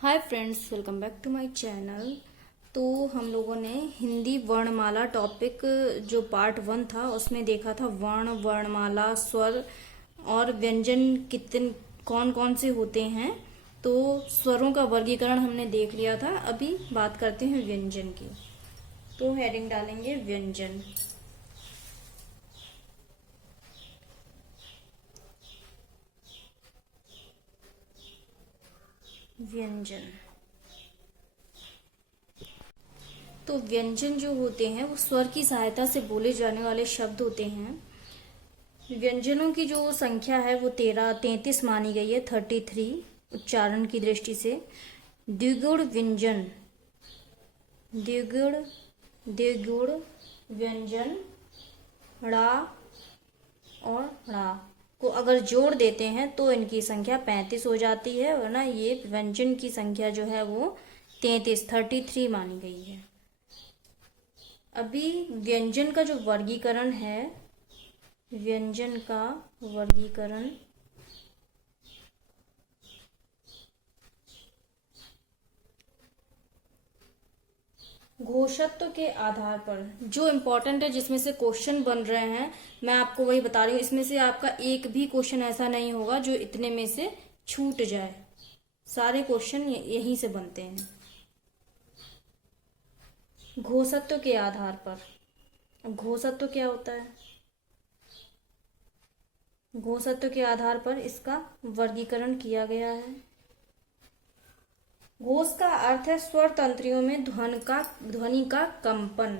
Hi friends, welcome back to my channel. तो हम लोगों ने हिंदी वर्णमाला टॉपिक जो पार्ट 1 था उसमें देखा था वर्ण, वर्णमाला, स्वर और व्यंजन कितने कौन कौन से होते हैं। तो स्वरों का वर्गीकरण हमने देख लिया था। अभी बात करते हैं व्यंजन की। तो हेडिंग डालेंगे व्यंजन। व्यंजन तो व्यंजन जो होते हैं वो स्वर की सहायता से बोले जाने वाले शब्द होते हैं। व्यंजनों की जो संख्या है वो 33 मानी गई है, 33 उच्चारण की दृष्टि से। द्विगुण व्यंजन, द्विगुण द्विगुण व्यंजन ड़ा और ड़ा को अगर जोड़ देते हैं तो इनकी संख्या 35 हो जाती है, वरना ये व्यंजन की संख्या जो है वो 33 मानी गई है। अभी व्यंजन का जो वर्गीकरण है, व्यंजन का वर्गीकरण घोषत्व के आधार पर जो इम्पोर्टेंट है, जिसमें से क्वेश्चन बन रहे हैं, मैं आपको वही बता रही हूँ। इसमें से आपका एक भी क्वेश्चन ऐसा नहीं होगा जो इतने में से छूट जाए। सारे क्वेश्चन यहीं से बनते हैं। घोषत्व के आधार पर। घोषत्व क्या होता है? घोषत्व के आधार पर इसका वर्गीकरण किया गया है। घोष का अर्थ है स्वर तंत्रियों में ध्वनि का कंपन।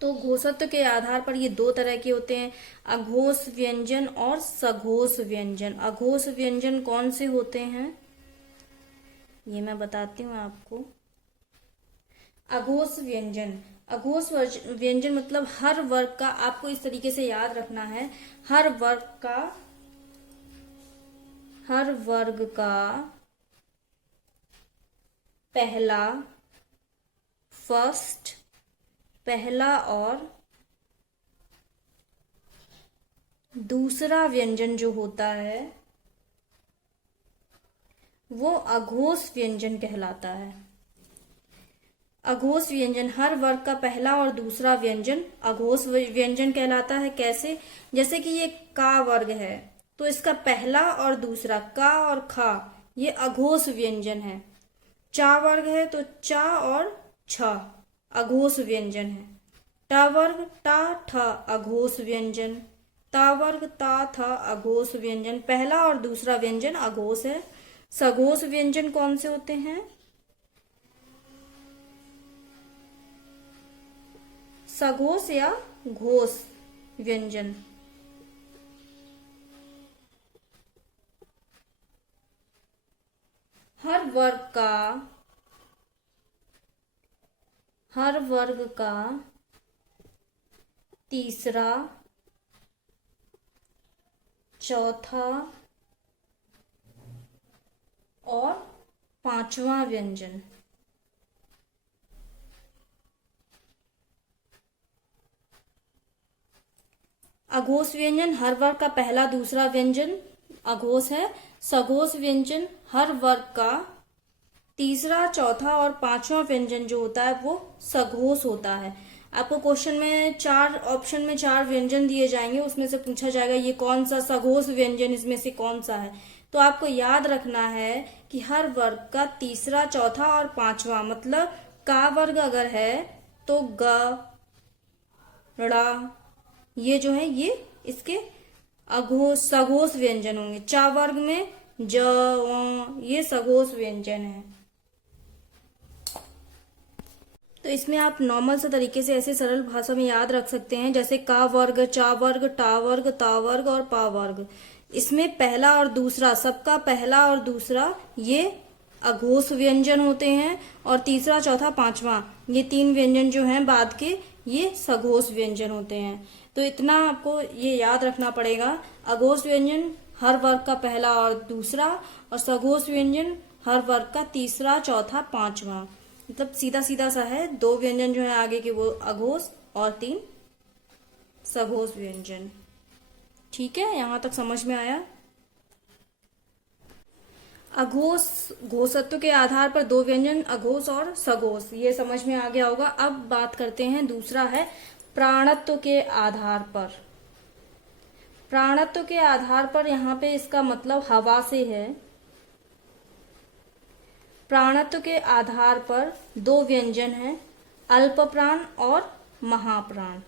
तो घोषत्व के आधार पर ये दो तरह के होते हैं, अघोष व्यंजन और सघोष व्यंजन। अघोष व्यंजन कौन से होते हैं ये मैं बताती हूँ आपको। अघोष व्यंजन, अघोष व्यंजन मतलब हर वर्ग का, आपको इस तरीके से याद रखना है, हर वर्ग का पहला और दूसरा व्यंजन जो होता है वो अघोष व्यंजन कहलाता है। अघोष व्यंजन, हर वर्ग का पहला और दूसरा व्यंजन अघोष व्यंजन कहलाता है। कैसे? जैसे कि ये का वर्ग है तो इसका पहला और दूसरा का और खा ये अघोष व्यंजन है। चा वर्ग है तो चा और छ अघोष व्यंजन है। टा वर्ग टा ठ अघोष व्यंजन। ता वर्ग ता थ अघोष व्यंजन। पहला और दूसरा व्यंजन अघोष है। सघोष व्यंजन कौन से होते हैं? सघोष या घोष व्यंजन। हर वर्ग का तीसरा, चौथा और पांचवा व्यंजन। अघोष व्यंजन हर वर्ग का पहला दूसरा व्यंजन अघोष है। सघोष व्यंजन हर वर्ग का तीसरा, चौथा और पांचवा व्यंजन जो होता है वो सघोष होता है। आपको क्वेश्चन में ऑप्शन में 4 व्यंजन दिए जाएंगे, उसमें से पूछा जाएगा ये कौन सा सघोष व्यंजन इसमें से कौन सा है। तो आपको याद रखना है कि हर वर्ग का तीसरा, चौथा और पांचवा, मतलब का वर्ग अगर है तो ग, ड़ा, ये जो है ये इसके सघोष व्यंजन होंगे। चा वर्ग में ज, ये सघोष व्यंजन है। तो इसमें आप नॉर्मल से तरीके से ऐसे सरल भाषा में याद रख सकते हैं, जैसे का वर्ग, चा वर्ग, टा वर्ग, ता वर्ग और पा वर्ग। इसमें पहला और दूसरा, सबका पहला और दूसरा ये अघोष व्यंजन होते हैं, और तीसरा, चौथा, पांचवा ये 3 व्यंजन जो हैं बाद के ये सघोष व्यंजन होते हैं। तो इतना आपको ये याद रखना पड़ेगा। अघोष व्यंजन हर वर्ग का पहला और दूसरा, और सघोष व्यंजन हर वर्ग का तीसरा, चौथा, पांचवा। मतलब सीधा सीधा सा है, 2 व्यंजन जो है आगे के वो अघोष और 3 सघोष व्यंजन। ठीक है, यहां तक समझ में आया? अघोष घोषत्व के आधार पर दो व्यंजन, अघोष और सघोष, ये समझ में आ गया होगा। अब बात करते हैं, दूसरा है प्राणत्व के आधार पर। प्राणत्व के आधार पर यहाँ पे इसका मतलब हवा से है। प्राणत्व के आधार पर दो व्यंजन हैं, अल्प प्राण और महाप्राण।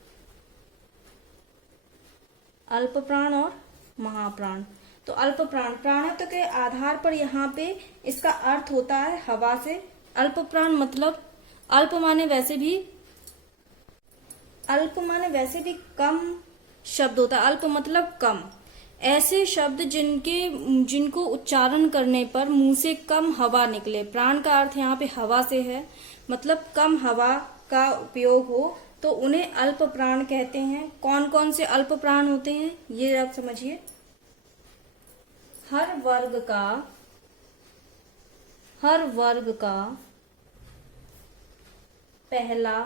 अल्प प्राण और महाप्राण। तो अल्प प्राण, प्राणत्व के आधार पर यहाँ पे इसका अर्थ होता है हवा से। अल्प प्राण मतलब अल्प माने वैसे भी कम शब्द होता है। अल्प मतलब कम, ऐसे शब्द जिनको उच्चारण करने पर मुंह से कम हवा निकले। प्राण का अर्थ यहाँ पे हवा से है, मतलब कम हवा का उपयोग हो, तो उन्हें अल्प प्राण कहते हैं। कौन कौन से अल्प प्राण होते हैं ये आप समझिए। हर वर्ग का पहला,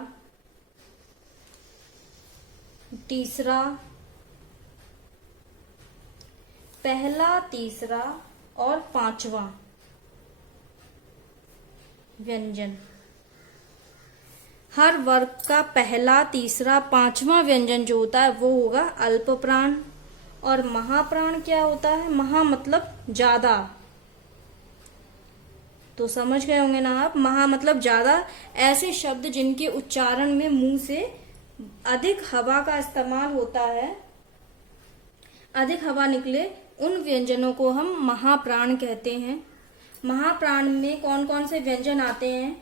तीसरा और पांचवा व्यंजन। हर वर्ग का पहला, तीसरा, पांचवा व्यंजन जो होता है वो होगा अल्प प्राण। और महाप्राण क्या होता है? महा मतलब ज्यादा, तो समझ गए होंगे ना आप। महा मतलब ज्यादा, ऐसे शब्द जिनके उच्चारण में मुंह से अधिक हवा का इस्तेमाल होता है, अधिक हवा निकले, उन व्यंजनों को हम महाप्राण कहते हैं। महाप्राण में कौन कौन से व्यंजन आते हैं?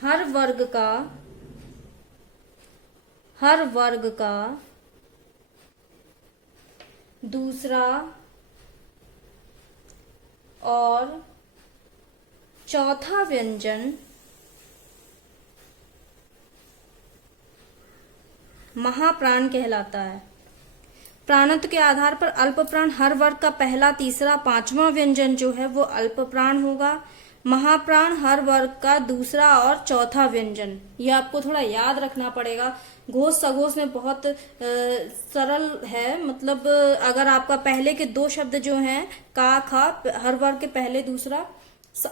हर वर्ग का दूसरा और चौथा व्यंजन महाप्राण कहलाता है। प्राणत्व के आधार पर अल्प प्राण हर वर्ग का पहला, तीसरा, पांचवा व्यंजन जो है वो अल्प प्राण होगा। महाप्राण हर वर्ग का दूसरा और चौथा व्यंजन। ये आपको थोड़ा याद रखना पड़ेगा। घोष सघोष में बहुत सरल है, मतलब अगर आपका पहले के दो शब्द जो हैं का, खा, हर वर्ग के पहले दूसरा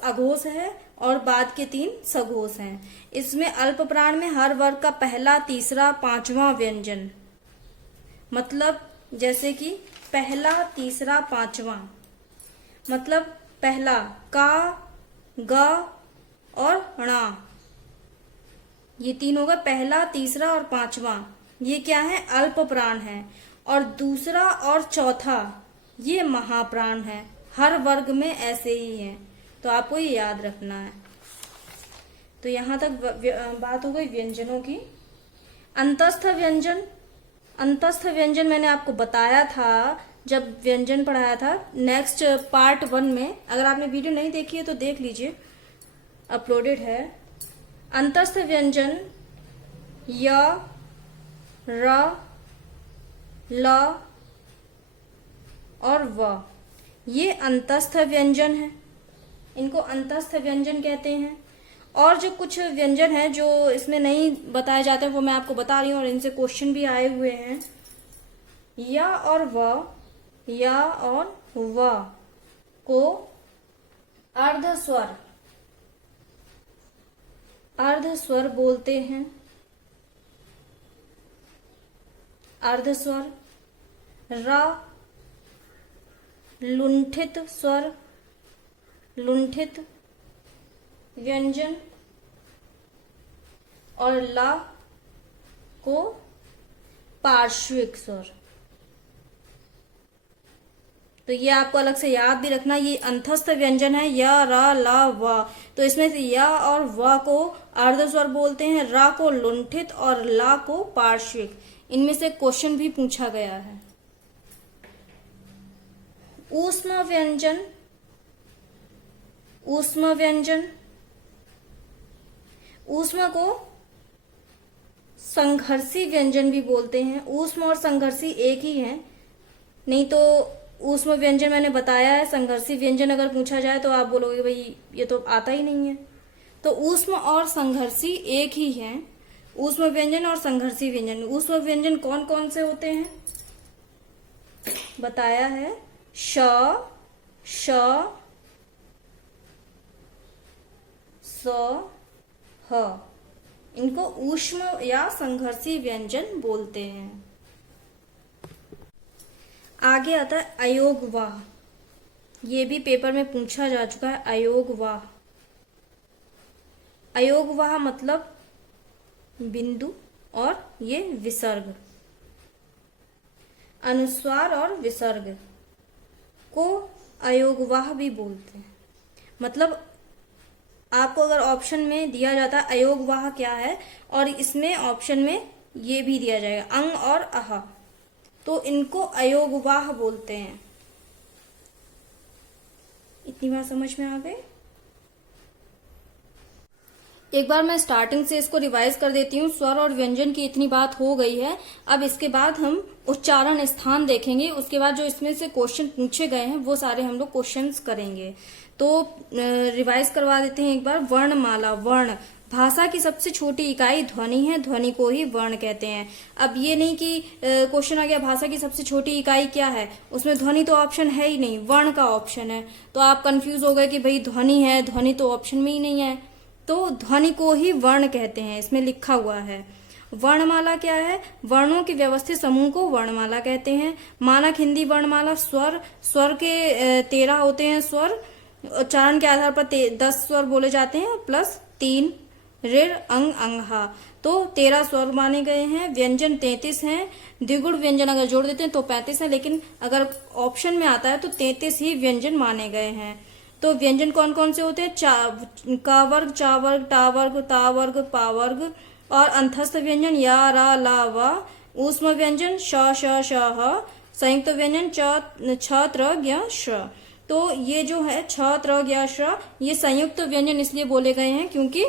अघोष है और बाद के तीन सघोष हैं। इसमें अल्प प्राण में हर वर्ग का पहला, तीसरा, पांचवा व्यंजन, मतलब जैसे कि पहला, तीसरा, पांचवा, मतलब पहला का, ग और णा, ये तीन होगा। पहला, तीसरा और पांचवा ये क्या है? अल्प प्राण है। और दूसरा और चौथा ये महाप्राण है। हर वर्ग में ऐसे ही है, तो आपको ये याद रखना है। तो यहां तक बात हो गई व्यंजनों की। अंतस्थ व्यंजन मैंने आपको बताया था जब व्यंजन पढ़ाया था नेक्स्ट पार्ट 1 में। अगर आपने वीडियो नहीं देखी है तो देख लीजिए, अपलोडेड है। अंतस्थ व्यंजन य, र, ल और व, ये अंतस्थ व्यंजन है, इनको अंतस्थ व्यंजन कहते हैं। और जो कुछ व्यंजन है जो इसमें नहीं बताए जाते हैं वो मैं आपको बता रही हूँ, और इनसे क्वेश्चन भी आए हुए हैं। या और व को अर्धस्वर बोलते हैं। अर्धस्वर। र लुंठित स्वर, लुंठित व्यंजन। और ला को पार्श्विक स्वर। तो ये आपको अलग से याद भी रखना, ये अंतस्थ व्यंजन है य, र, ल, व। तो इसमें से य और व को अर्धस्वर बोलते हैं, र को लुंठित और ला को पार्श्विक। इनमें से क्वेश्चन भी पूछा गया है। ऊष्म व्यंजन, ऊष्म को संघर्षी व्यंजन भी बोलते हैं। ऊष्म और संघर्षी एक ही हैं, नहीं तो ऊष्म व्यंजन मैंने बताया है, संघर्षी व्यंजन अगर पूछा जाए तो आप बोलोगे भाई ये तो आता ही नहीं है। तो ऊष्म और संघर्षी एक ही हैं, ऊष्म व्यंजन और संघर्षी व्यंजन। ऊष्म व्यंजन कौन कौन से होते हैं बताया है, श, श, स, ह। इनको ऊष्म या संघर्षी व्यंजन बोलते हैं। आगे आता है अयोगवाह। ये भी पेपर में पूछा जा चुका है, अयोगवाह। अयोगवाह मतलब बिंदु और ये विसर्ग, अनुस्वार और विसर्ग को अयोगवाह भी बोलते हैं। मतलब आपको अगर ऑप्शन में दिया जाता है अयोगवाह क्या है, और इसमें ऑप्शन में ये भी दिया जाएगा अंग और अह, तो इनको अयोगवाह बोलते हैं। इतनी बात समझ में आ गई। एक बार मैं स्टार्टिंग से इसको रिवाइज कर देती हूँ। स्वर और व्यंजन की इतनी बात हो गई है। अब इसके बाद हम उच्चारण स्थान देखेंगे। उसके बाद जो इसमें से क्वेश्चन पूछे गए हैं वो सारे हम लोग क्वेश्चंस करेंगे। तो रिवाइज करवा देते हैं एक बार। वर्णमाला, वर्ण भाषा की सबसे छोटी इकाई ध्वनि है, ध्वनि को ही वर्ण कहते हैं। अब ये नहीं कि क्वेश्चन आ गया भाषा की सबसे छोटी इकाई क्या है, उसमें ध्वनि तो ऑप्शन है ही नहीं, वर्ण का ऑप्शन है। तो आप कंफ्यूज हो गए कि भाई ध्वनि है, ध्वनि तो ऑप्शन में ही नहीं है। तो ध्वनि को ही वर्ण कहते हैं, इसमें लिखा हुआ है। वर्णमाला क्या है, वर्णों के व्यवस्थित समूह को वर्णमाला कहते हैं। मानक हिंदी वर्णमाला स्वर, स्वर के 13 होते हैं स्वर, उच्चारण के आधार पर 10 स्वर बोले जाते हैं प्लस 3 ऋ अंग अंगहा, तो 13 स्वर माने गए हैं। व्यंजन 33 हैं। द्विगुण व्यंजन अगर जोड़ देते हैं तो 35 है, लेकिन अगर ऑप्शन में आता है तो 33 ही व्यंजन माने गए हैं। तो व्यंजन कौन कौन से होते हैं, का वर्ग, चा वर्ग, टा वर्ग, ता वर्ग, पा वर्ग, और अंतस्थ व्यंजन या, रा, ला, वा। ऊष्म व्यंजन श, श, श, ह। संयुक्त व्यंजन छ, त्र, ज्ञ, श। तो ये जो है छ, त्र, ज्ञ, श, ये संयुक्त व्यंजन इसलिए बोले गए हैं क्योंकि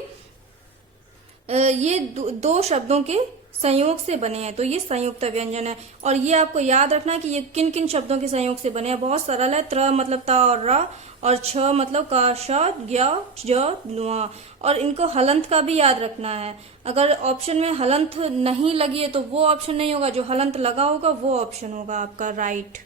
ये दो शब्दों के संयोग से बने हैं, तो ये संयुक्त व्यंजन है। और ये आपको याद रखना कि ये किन किन शब्दों के संयोग से बने हैं। बहुत सरल है। त्र मतलब ता और रा, और छ मतलब का, श, ज्ञ, ज, नुआ। और इनको हलंत का भी याद रखना है। अगर ऑप्शन में हलंत नहीं लगी है तो वो ऑप्शन नहीं होगा, जो हलंत लगा होगा वो ऑप्शन होगा आपका राइट।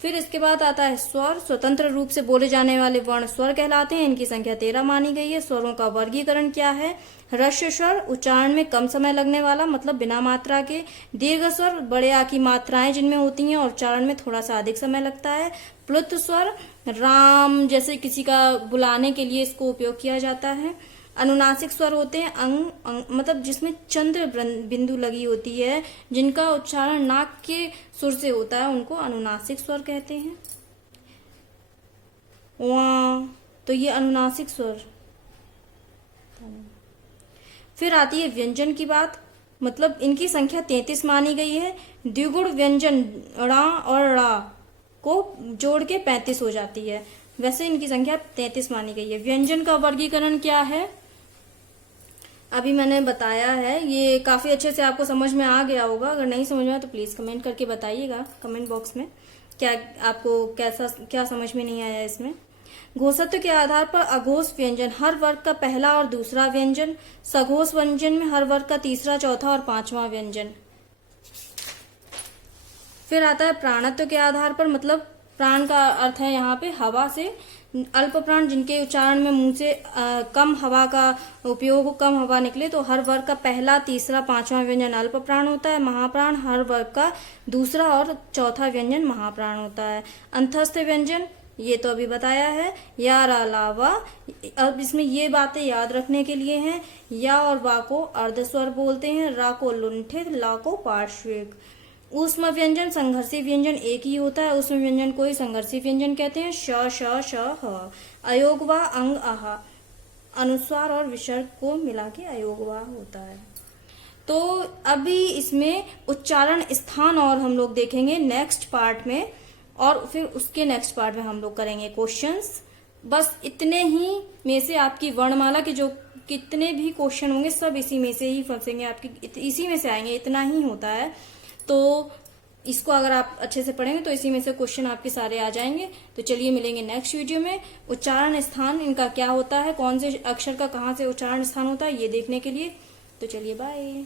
फिर इसके बाद आता है स्वर। स्वतंत्र रूप से बोले जाने वाले वर्ण स्वर कहलाते हैं। इनकी संख्या 13 मानी गई है। स्वरों का वर्गीकरण क्या है, ह्रस्व स्वर उच्चारण में कम समय लगने वाला, मतलब बिना मात्रा के। दीर्घ स्वर बड़े आ की मात्राएं जिनमें होती हैं और उच्चारण में थोड़ा सा अधिक समय लगता है। प्लुत स्वर राम जैसे किसी का बुलाने के लिए इसको उपयोग किया जाता है। अनुनासिक स्वर होते हैं अंग, मतलब जिसमें चंद्र बिंदु लगी होती है, जिनका उच्चारण नाक के सुर से होता है, उनको अनुनासिक स्वर कहते हैं। वहाँ, तो ये अनुनासिक स्वर। फिर आती है व्यंजन की बात। मतलब इनकी संख्या 33 मानी गई है। द्विगुण व्यंजन ड़ा और ड़ा को जोड़ के 35 हो जाती है। वैसे इनकी संख्या 33 मानी गई है। व्यंजन का वर्गीकरण क्या है, अभी मैंने बताया है। ये काफी अच्छे से आपको समझ में आ गया होगा। अगर नहीं समझ में आया तो प्लीज कमेंट करके बताइएगा कमेंट बॉक्स में, क्या आपको क्या समझ में नहीं आया इसमें। घोषत्व के आधार पर अघोष व्यंजन हर वर्ग का पहला और दूसरा व्यंजन। सघोष व्यंजन में हर वर्ग का तीसरा, चौथा और पांचवा व्यंजन। फिर आता है प्राणत्व के आधार पर, मतलब प्राण का अर्थ है यहाँ पे हवा से। अल्प प्राण जिनके उच्चारण में मुंह से कम हवा का उपयोग हो, कम हवा निकले, तो हर वर्ग का पहला, तीसरा, पांचवा व्यंजन अल्प प्राण होता है। महाप्राण हर वर्ग का दूसरा और चौथा व्यंजन महाप्राण होता है। अंतस्थ व्यंजन ये तो अभी बताया है, या, रा, ला, वा। अब इसमें ये बातें याद रखने के लिए हैं। या और वा को अर्धस्वर बोलते हैं, रा को लुंठित, ला को पार्श्विक। ऊष्म व्यंजन संघर्षी व्यंजन एक ही होता है, ऊष्म व्यंजन को ही संघर्षी व्यंजन कहते हैं। श, श, श, ह। अयोगवाह अंग आहा, अनुस्वार और विसर्ग को मिला के अयोगवाह होता है। तो अभी इसमें उच्चारण स्थान और हम लोग देखेंगे नेक्स्ट पार्ट में, और फिर उसके नेक्स्ट पार्ट में हम लोग करेंगे क्वेश्चंस। बस इतने ही में से आपकी वर्णमाला के जो कितने भी क्वेश्चन होंगे सब इसी में से ही फंसेंगे, आपकी इसी में से आएंगे, इतना ही होता है। तो इसको अगर आप अच्छे से पढ़ेंगे तो इसी में से क्वेश्चन आपके सारे आ जाएंगे। तो चलिए मिलेंगे नेक्स्ट वीडियो में। उच्चारण स्थान इनका क्या होता है, कौन से अक्षर का कहाँ से उच्चारण स्थान होता है, ये देखने के लिए। तो चलिए बाय।